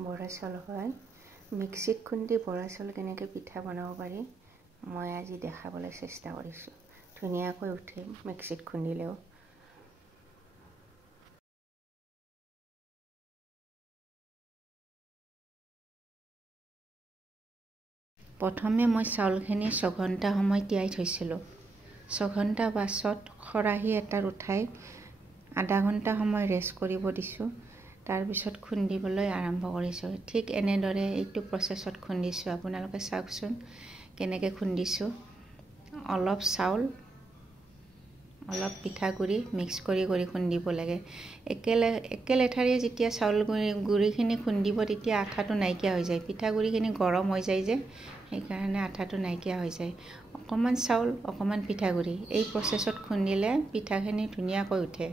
বৰা চাউল হয় মিক্সিত খুন্দি বৰা চাউল কেনেকৈ পিঠা বনাব পাৰি মই আজি দেখাবলৈ চেষ্টা কৰিছোঁ। ধুনীয়াকৈ উঠে মিক্সিত খুন্দিলেও। প্ৰথমে মই চাউলখিনি 6 ঘণ্টা সময় তিয়াই থৈছিলোঁ। 6 ঘণ্টা পাছত খৰাহি এটাত উঠাই আধা ঘণ্টা সময় ৰেষ্ট কৰিব দিছোঁ। তাৰপিছত খুন্দিবলৈ আৰম্ভ কৰিছোঁ। ঠিক এনেদৰে এইটো প্ৰচেছত খুন্দিছোঁ। আপোনালোকে চাওকচোন কেনেকৈ খুন্দিছোঁ। অলপ চাউল অলপ পিঠাগুড়ি মিক্স কৰি খুন্দিব লাগে। একেলেঠাৰিয়ে যেতিয়া চাউল গুড়িখিনি খুন্দিব তেতিয়া আঠাটো নাইকিয়া হৈ যায়। পিঠাগুড়িখিনি গৰম হৈ যায় যে সেইকাৰণে আঠাটো নাইকিয়া হৈ যায়। অকণমান চাউল অকণমান পিঠাগুড়ি এই প্ৰচেছত খুন্দিলে পিঠাখিনি ধুনীয়াকৈ উঠে।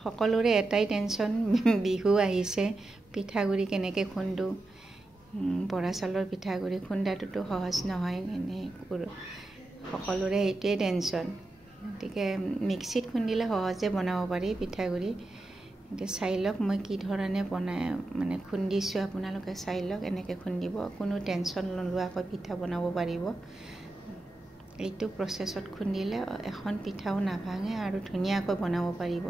সকলোৰে এটাই টেনশ্যন বিহু আহিছে পিঠাগুড়ি কেনেকৈ খুন্দো। বৰা চাউলৰ পিঠাগুড়ি খুন্দাটোতো সহজ নহয়। এনেই সকলোৰে এইটোৱে টেনশ্যন। গতিকে মিক্সিত খুন্দিলে সহজে বনাব পাৰি পিঠাগুড়ি। এতিয়া চাই লওক মই কি ধৰণে খুন্দিছোঁ। আপোনালোকে চাই লওক এনেকৈ খুন্দিব। কোনো টেনশ্যন নোলোৱাকৈ পিঠা বনাব পাৰিব। এইটো প্ৰচেছত খুন্দিলে এখন পিঠাও নাভাঙে আৰু ধুনীয়াকৈ বনাব পাৰিব।